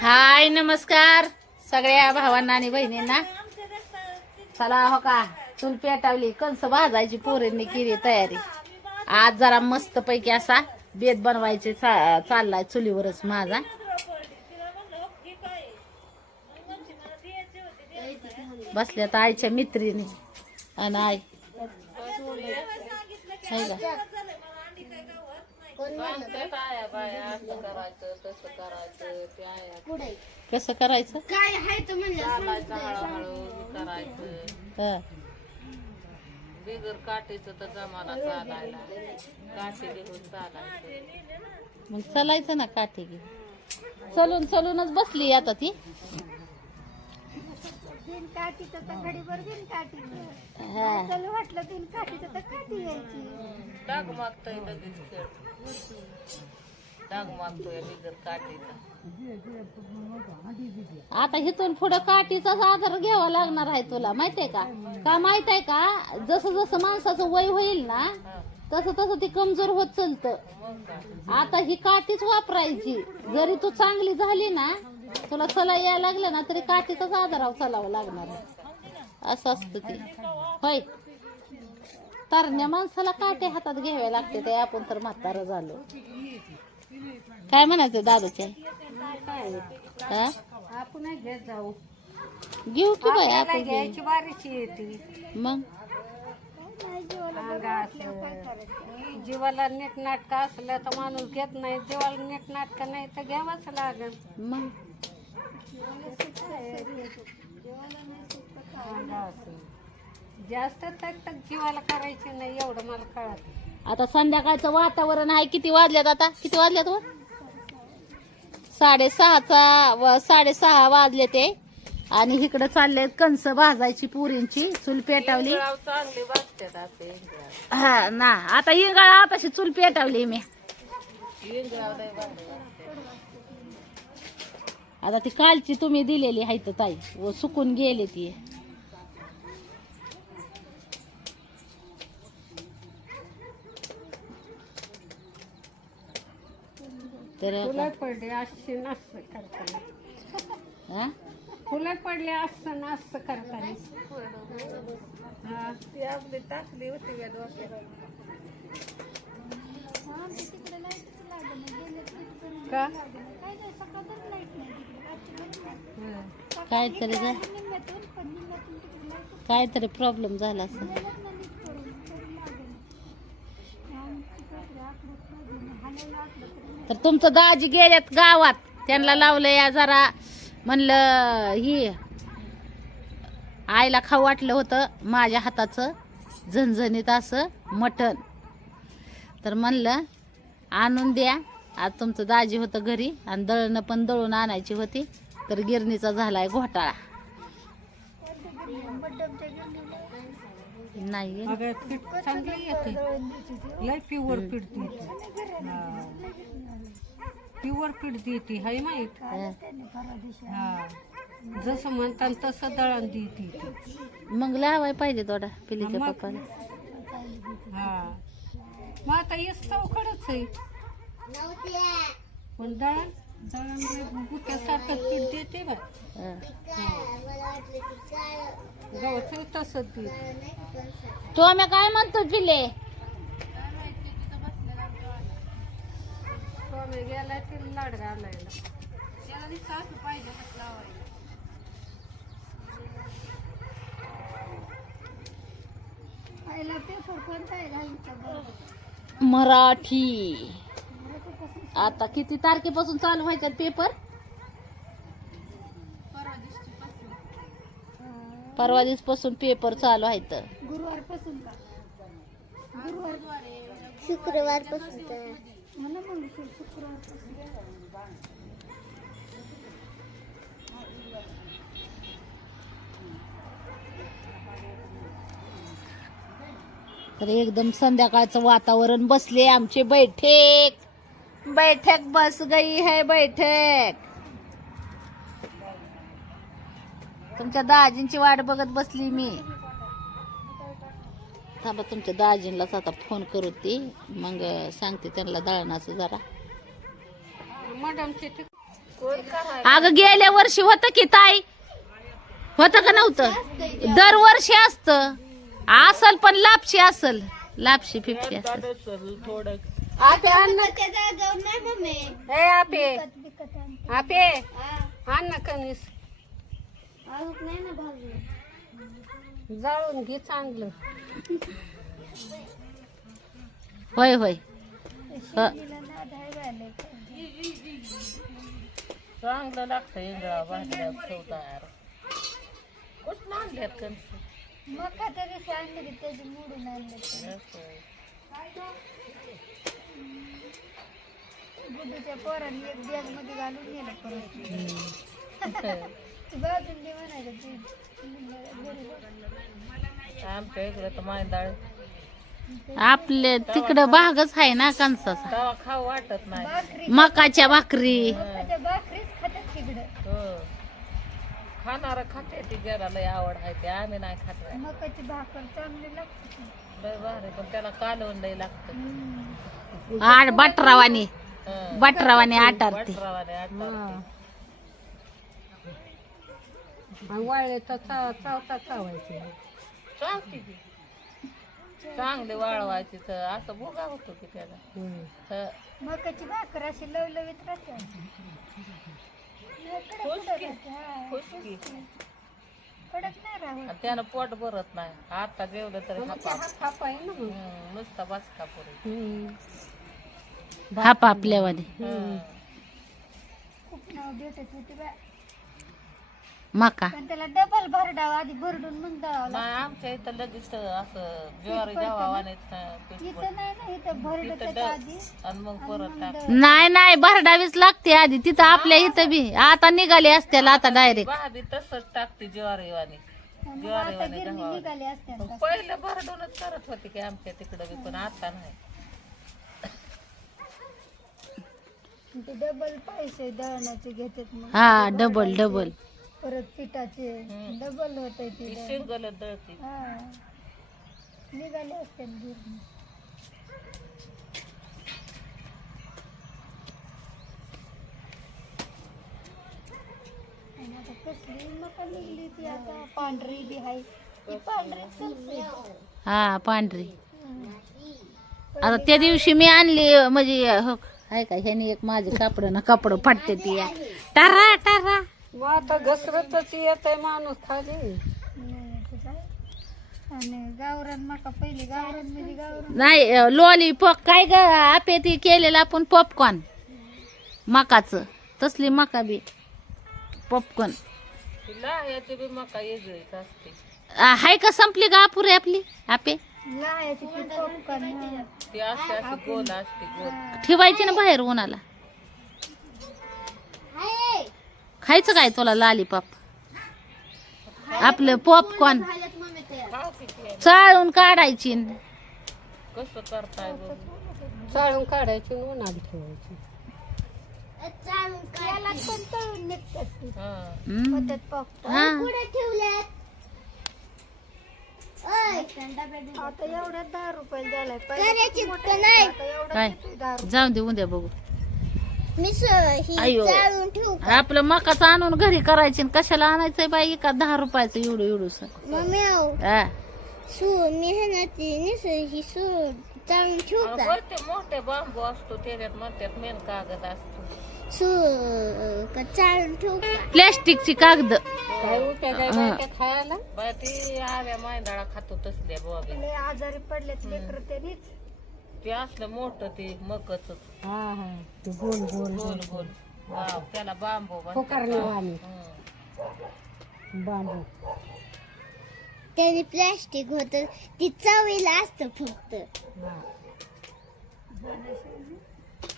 हाय नमस्कार. सगळ्या भावांना आणि बहिणींना. चला हो का? चूल पेटावली कंस भाजायची पोरींनी केली तयारी. आज जरा मस्त पैकी असा बेद बनवायचे चा- चाललाय चुलीवरच माझा. बसल्या तर आईच्या मित्रीने आणि आई. का? कसं करायचं? काय आहे तर म्हणलं हा. बिगर काठीचं तर जमाना चालायला. काठी घेऊन चालायचं. मग चलायचं ना काठी. घे चलून चलूनच बसली आता ती. तीन काठीचं तर घडीभर काठी हा. चल वाटलं तीन काठीचं तर काठी घ्यायची डाग मागतोय लगेच खेळ. डाग मागतोय बिगर काठीचा. आता इथून पुढं काठीचाच आधार घ्यावा लागणार आहे तुला माहितीये का? का माहीत आहे का? जसं जसं माणसाचं वय होईल ना तसं तसं ती कमजोर होत चलतं. आता ही काठीच वापरायची. जरी तू चांगली झाली ना तुला चला यायला लागलं ना तरी काठीचाच आधारावर चालावं लागणार. असं असतं ते होय तरण्या माणसाला काटे हातात घ्यावे लागते ते आपण तर म्हातारं झालो काय म्हणायचं दादाच्या हा आपण घेत जाऊ घेऊ की बाय आपण. घ्यायची बारीची येते मग. जीवाला नीट नाटक असलं तर माणूस घेत नाही जीवाला नीट नाटक नाही तर घ्यावंच लागेल मग. जास्त तक तक जीवाला करायची नाही एवढं मला कळत आता संध्याकाळचं वातावरण आहे किती वाजल्यात आता? किती वाजल्यात व साडेसहाचा व साडेसहा वाजले ते आणि इकडे चालले कंस भाजायची पुरींची चूल पेटावली. हा ना. आता इंगळा आताशी चूल पेटावली मी. आता ती कालची तुम्ही दिलेली आहे तर ताई. व सुकून गेली ती. तर फुलं पडले अशी नसतं करताना. हा? फुलं पडले असं नसतं करताना. हा. ती आपली टाकली होती का? कायतरी जा काहीतरी प्रॉब्लेम झाला असं तर तुमचं दाजी गेल्यात गावात. त्यांना लावलं या जरा म्हणलं ही आईला खाऊ वाटलं होतं माझ्या हाताचं झणझणीत असं मटण. तर म्हणलं आणून द्या. आज तुमचं दाजी होतं घरी आणि दळणं पण दळून आणायची होती. तर गिरणीचा झालाय घोटाळा. नाही अगं पीठ चांगलं येते लय प्युअर पीठ देते प्युअर पीठ देते हाय माहीत? हं. जसं म्हणतात तसं दळण देते मग लावाय पाहिजे थोडा पिलीच्या मग. पप्पाला. हा. मग आता येस चौकडच आहे. पण दळण दळण गुट्यासारखं पीठ देते बा हं. गव्हाचं तसंच देते तो आम्ही काय म्हणतो पिले स्वामी गेला ते लाड घालायला मराठी आता किती तारखेपासून चालू व्हायचा पेपर? परवा दिवसपासून पेपर चालू आहे तर का गुरुवार शुक्रवारपासून मला तर एकदम संध्याकाळचं वातावरण बसले आमचे बैठक. बैठक बस गई है बैठक. तुमच्या दाजींची वाट बघत बसली मी. थांबा तुमच्या दाजींलाच आता फोन करू ती. मग सांगते त्यांना दळणाचं जरा. अगं गेल्या वर्षी होतं की ताई? होतं का नव्हतं? दरवर्षी असतं. असल पण लापशी असल. लापशी फिफ्टी असल. थोडं आपे आण ना जाऊन नाही मम्मी. हे आपे आपे आण ना कणीस. अजून नाही ना भाजलं जाळून घे चांगलं. होय होय. ह. चांगलं लागतं भाजल्या तयार. कुठं आणल्यात कणसं? मका तरी सांगली की त्याची मोडून आणले असं. पोरांनी एक बॅगमध्ये घालून नेलं परत. बाजून दे म्हणायचं ते आमच्या इकडे तर आपले तिकडं भागच आहे ना कणसाचा. तवा खाऊ वाटत नाही. मकाच्या भाकरी. त्या भाकरीच खातात तिकडं. हो. खाणार खाते ती ज्याला लय आवड आहे ते. आम्ही नाही खात बाई. मकाची भाकर चांगली लागते. लय भारी पण त्याला कालवून लय लागतं. आड बटरावानी हं. बटरावानी आटारते आटारते. वाळले तर चावता चावायचे. चालते की चांगले वाळवायचे तर असं भोगा होतो की त्याला. हम्म. हं. मकाची भाकर अशी लवलवीत राहते. खुशकी कडक नाही राहत. आणि त्यानं पोट भरत नाही. आता जेवलं तरी हापा हा खाप आहे ना मग. नुसता बस खापुरी हम्म. हाप आपल्यावानी. खूप नाव भेटत होती बा मका. पण त्याला डबल भरडावं आधी भरडून मग दळावं नाही आमच्या इथं लगेच असं ज्वारी इथं नाही ना इथं भरड तिथं त्याच्या आधी ड- आणि मग परत टाक. नाही नाही भरडावीच लागते आधी. तिथं आपल्या इथं बी. आता निघाली असत्याला आता डायरेक्ट भाभी तसंच टाकते ज्वारी वाणी मग ज्वारी आता वाणी गिरणी. निघाली असते मग पहिलं भरडूनच करत होते की आमच्या तिकडं बी पण आता नाही. ते डबल पैसे दळण्याचे घेतात मग हा डबल डबल परत पिठाचे डबल होत ती ते शिंगल दळते हा. निघाले असते गिरणी आणि आता कसली मका निघली ती आता? पांढरी बी आहे. ती. हा पांढरी. आता त्या दिवशी मी आणली म्हणजे हो आहे का ह्यानी एक माझे कापड ना कापड फाटते ती. या. टारा टारा. मग आता घसरतच येत आहे माणूस खाली. आणि गावरान मका पहिली गावरानमध्ये गावरान. नाही लॉलीपॉप काय ग? आपे ती केलेलं आपण पॉपकॉर्न मकाचं. तसली मका बी. पॉपकॉर्न तिला याची बी मका वेगळीच असते हाय का संपली का अपुरी आपली? आपे? लायाची ती पॉपकॉर्न ती असते अशी गोल असते गोल. ठेवायची ना बाहेर उन्हाला. खायचं काय तुला लालीपॉप आपलं पॉपकॉर्न चाळून काढायची. कसं करताय बघ चाळून काढायची उन्हात ठेवायची. हा. हा. एवढ्या दहा दहा जाऊन दे उद्या बघू. मी अयो ठेवू आपलं मकाचं आणून घरी करायची आणि कशाला आणायचंय बाई? का दहा रुपयाचं एवढं एवढंच मम्मी हा. सू मी हे ना ती निस ही सू चालून ठेवू वरते मोठे बांबू असतो त्याच्यात म्हणतात मेन कागद असतो. सू का ठेवू का? प्लॅस्टिकची कागद. काय आहे खायला. ती खातो तसल्या बॉबी आजारी पडलेत लेकर त्यांनीच. ते असलं मोठं ते मकच हा हा. ते गोल गोल गोल गोल वाव त्याला बांबू म्हणतात. पोकारणे वाणी. हं. बांबू. त्याने प्लॅस्टिक होत ती चवीला असत फक्त. हा.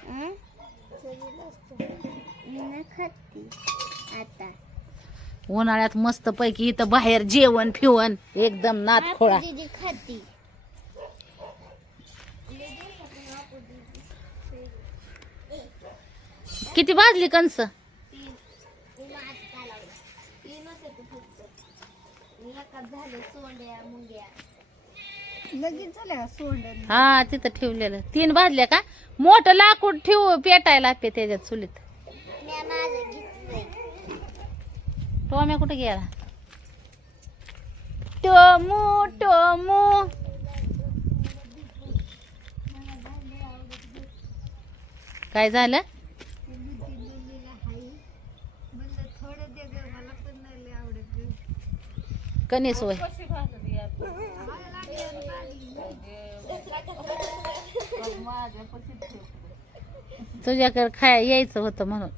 हं? मी नाही खाती. आता. उन्हाळ्यात मस्त पैकी इथं बाहेर जेवण फिवण एकदम नात खोळा दीदी खाती. किती भाजली कंस? लगेच झाल्या सोंड? हा तिथं ठेवलेलं. तीन भाजल्या का? मोठं लाकूड ठेवू पेटायला लागते त्याच्यात चुलीत. टोम्या कुठे गेला? टोमू टोमू. काय झालं म्हणलं थोडं दे गं मला पण नाही लय आवडत गं. कणीस होय कशी भाजली आता? मला लागलं पाणी. मग माझ्या पशीच ठेवलं. तुझ्याकडे खाय यायचं होतं म्हणून?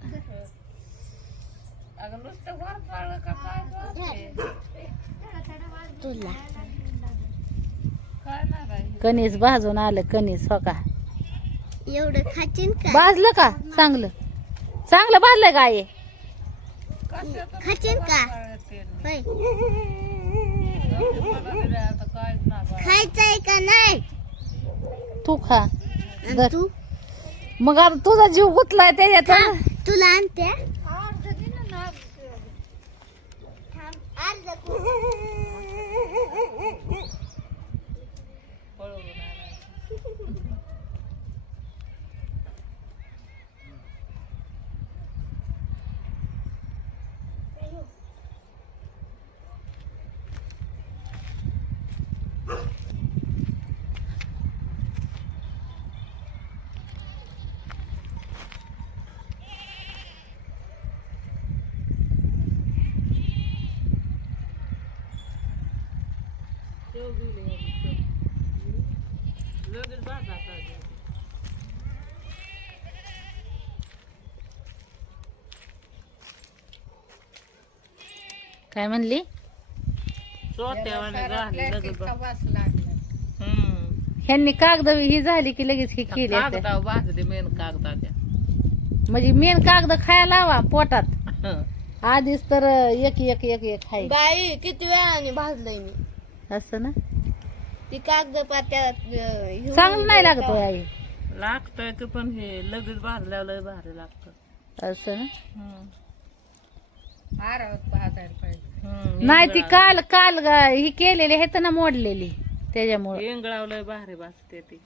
तुला. कणीस भाजून आलं कणीस हो का एवढं खाचीन का भाजलं का चांगलं चांगलं भाजलं का आई खाचीन का? होय खायचंय का नाही? तू खा. आणि. तू? मग आता तुझा जीव गुतलाय त्याच्यात. तुला आणते. पळवून काय म्हणली. ह्यांनी कागद ही झाली की लगेच ही केली मेन कागदाच्या. म्हणजे मेन कागद खायला लावा पोटात. आधीच तर एक एक एक एक खाय बाई किती वेळाने भाजलंय मी. असं ना? ती कागद पात्यात चांगलं नाही लागत आई. लागतंय की पण हे लगेच भाजल्यावर लय भारी लागतं. असं ना आरावत भाजायला पाहिजे हम्म, नाही ती काल काल ही केलेली हे तर ना मोडलेली त्याच्यामुळे. भारी भाजते ती.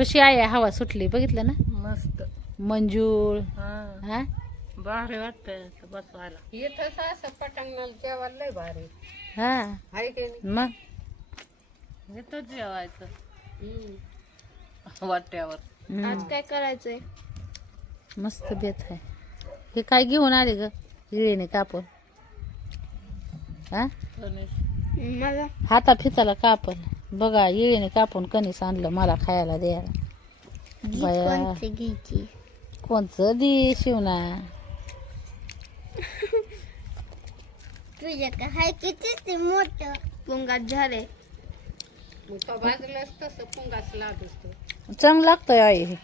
कशी आहे? हवा सुटली. बघितलं ना? मस्त. मंजूळ. हा. हा? भारी वाटतंय. असं बसवायला. इथंच असं पटांगणाला जेवायला लय भारी. हा. आहे की नाही? मग? इथंच जेवायचं. हम्म. वाट्यावर. हम्म. काय करायचंय? मस्त बेत आहे. हे काय घेऊन आले ग? इळीने कापून. हा? मला हाता फिताला कापून. बघा इळीने कापून कणीस आणलं मला खायला द्यायला. बाया. कोणती घ्यायची? कोणचं? दे शिवना. तुझ्या का? हाय किती ते मोठ? पोंगात झाले. भाजलाच तसं पुंगाच लागत असतो चांगलं लागतंय आई. हे.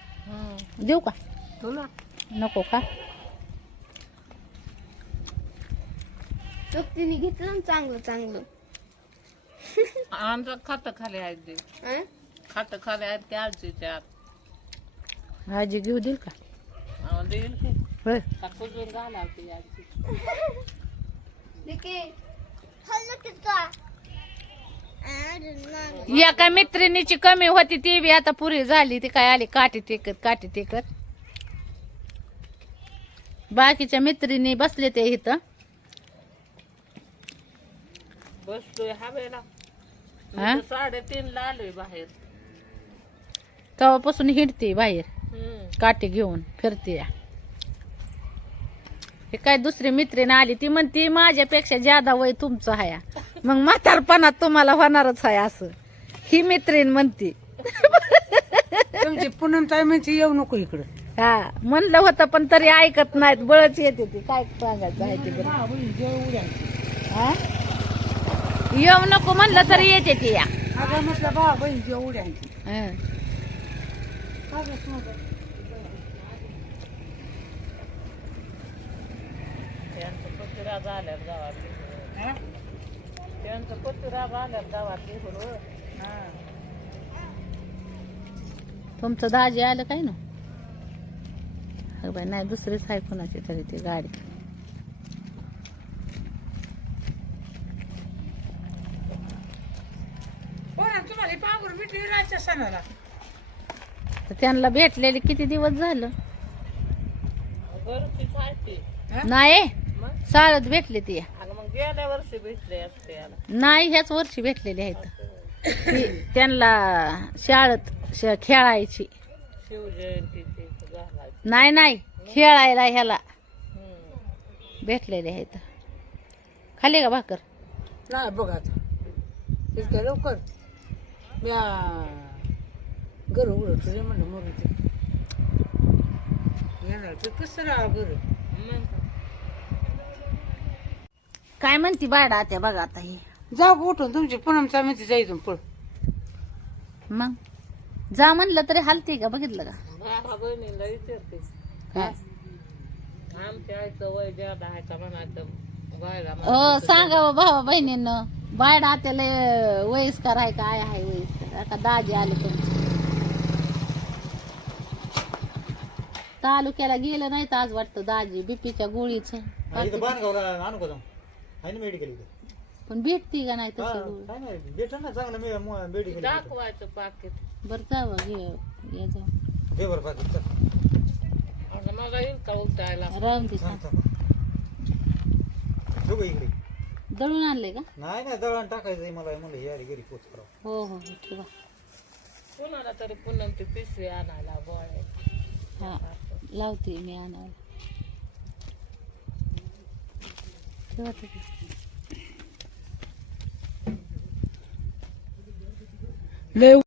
देऊ का? तुला नको का तिने घेतलं ना चांगलं चांगलं. आमचं खातं खाली आहेत ते हं? खातं खाली आहेत ते आजीच्या आत आजी घेऊ देईल का? आम्हाला देईल की। होय का कुजून घाला ती आजी निकी, खाल्लं की का? अरे नाही. या मैत्रिणीची कमी होती ती बी आता पुरी झाली ती काय आली काठी टेकत काठी टेकत. बाकीच्या मैत्रिणी बसले ते इथं. बसलोय हवेला हा? साडेतीन ला आलोय बाहेर. तेव्हापासून हिंडते बाहेर. हम्म. काठी घेऊन फिरते हे काय दुसरी मैत्रीण आली ती म्हणती माझ्यापेक्षा ज्यादा वय तुमचं आहे मग म्हातारपणात तुम्हाला होणारच आहे असं. ही मैत्रीण म्हणती. तुमची पूनम ताई म्हणजे येऊ नको इकडं. हा म्हणलं होतं पण तरी ऐकत नाहीत. बळच येते ती. काय सांगायचं आहे ते बरं. हा? येऊ नको म्हणलं तरी येते ती या अगं म्हटलं बा बहीण आहे हं. हा? हा. तुमचं दाजी आलं काय ना अगं बाई नाही दुसरीच आहे कोणाची तरी ती गाडी पोरा तुम्हाला ही पांघरूण भेटली राहायच्या सणाला. तर त्यांना भेटलेले किती दिवस झालं? नाही मग? साळत भेटले ती. अगं मग गेल्या वर्षी भेटले असते याला. नाही ह्याच वर्षी भेटलेले आहेत. ती त्यांना शाळेत श- खेळायची. शिवजयंतीची घालायची. नाही नाही खेळायला ह्याला हम्म. भेटलेले आहेत. खाली का भाकर? नाही बघ आता. इतक्या लवकर. मी घर उघडत तुझे म्हणलं मग ते येणार ते कसं राहा घर? काय म्हणती बायडा त्या बघा आता ही. जाऊ उठून तुमची पूनमचा मी जायचं पळ. मग? जा म्हणलं तरी हलती का? बघितलं का? भावा बहिणीला विचारते. काय? आमच्या आईचं वय आहे का म्हणायचं हो सांगा भावा बहिणीनं. बायडा त्याला वयस्कर आहे का आय आहे वयस्कर. का दाजी आले तुमचे तालुक्याला गेलं नाही तर आज वाटतं दाजी बीपीच्या गोळीचं. मेडिकल पण भेटती का नाही तसं काय भेटल ना चांगलं मेडिकल. दाखवायचं पाकिट. बरं जावं घे ये जाऊ दे बरं पाकीट राहून दे. का इकडे. दळून आणले का? नाही नाही दळण टाकायचंय मला. म्हणलं हे आले घरी पोच करावं हो हो ठेवा. कुणाला तरी पुन्हा ती पिशवी आणायला गोळ्या हा लावते मी आणायला. ठेवा. लय